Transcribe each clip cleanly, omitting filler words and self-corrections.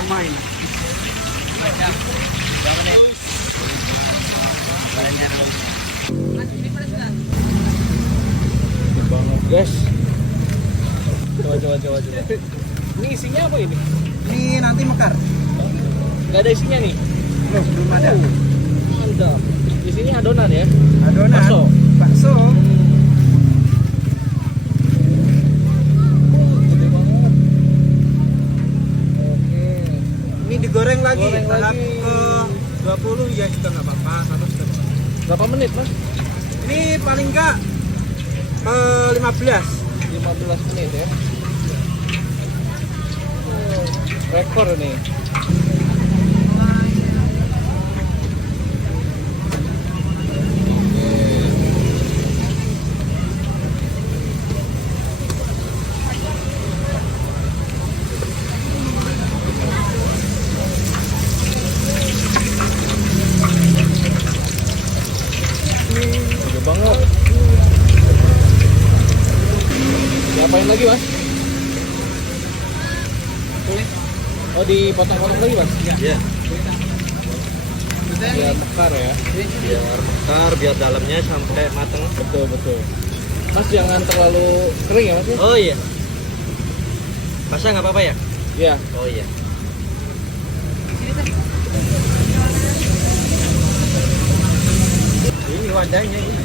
Lama ini. Banget guys. Coba. Ini isinya apa ini? Ini nanti mekar. Gak ada isinya nih? Belum ada. Mantap. Isinya adonan ya? Adonan. Bakso. Bakso. Gede banget. Oke. Ini digoreng lagi. Goreng Tahap lagi. ke 20 ya juga nggak apa-apa. Satu setengah. Berapa menit mas? Ini paling enggak 15. 15 menit ya. Rekor nih. Gede banget. Diapain lagi mas? Oh dipotong-potong lagi mas? Iya, Biar mekar ya. biar mekar, biar dalamnya sampai matang. Betul. Mas jangan terlalu kering ya mas ya? Oh iya. Basah nggak apa-apa ya? Iya. Oh iya. Ini wadahnya ini.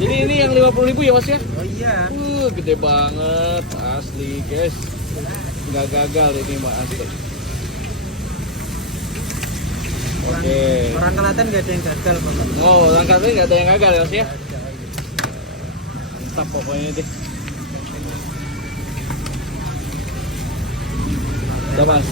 Jadi ini yang 50.000 ya mas ya? Oh iya. Gede banget, asli guys. Nggak gagal ini mas asli. Oke. Orang Kelaten nggak ada yang gagal Bapak. Oh, langkah ini nggak ada yang gagal ya mas ya? Mantap pokoknya deh. Udah mas.